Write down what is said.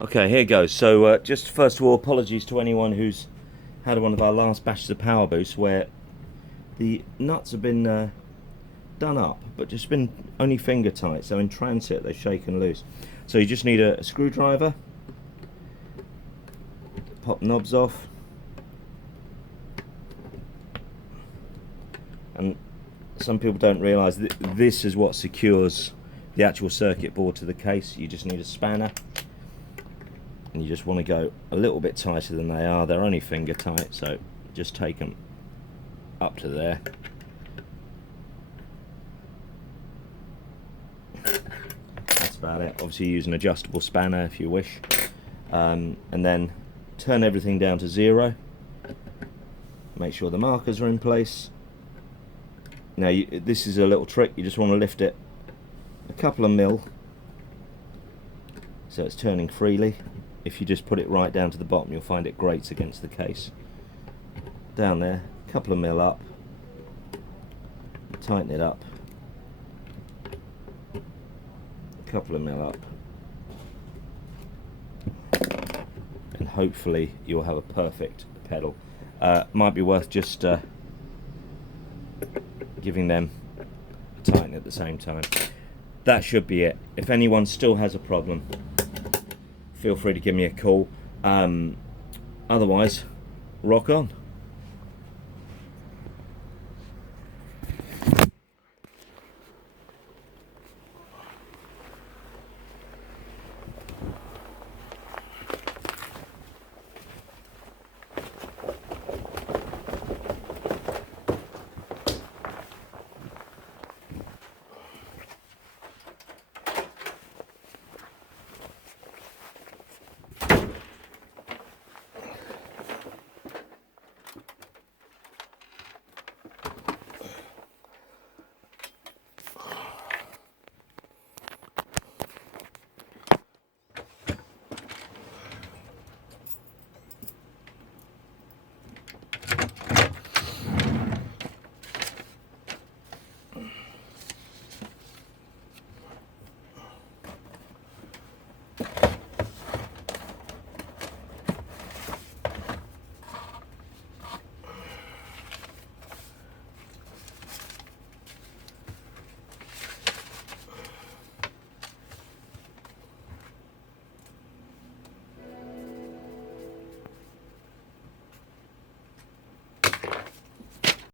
Okay, here goes. So just first of all, apologies to anyone who's had one of our last batches of Power Boost where the nuts have been done up, but just been only finger tight. So in transit, they're shaken loose. So you just need a screwdriver, pop knobs off, and some people don't realise that this is what secures the actual circuit board to the case. You just need a spanner. And you just want to go a little bit tighter than they are. They're only finger tight, so just take them up to there. That's about it. Obviously use an adjustable spanner if you wish. And then turn everything down to 0. Make sure the markers are in place. Now this is a little trick. You just want to lift it a couple of mil so it's turning freely. If you just put it right down to the bottom, you'll find it grates against the case. Down there, a couple of mil up, tighten it up, a couple of mil up, and hopefully you'll have a perfect pedal. Might be worth just giving them a tighten at the same time. That should be it. If anyone still has a problem, feel free to give me a call. Otherwise, rock on.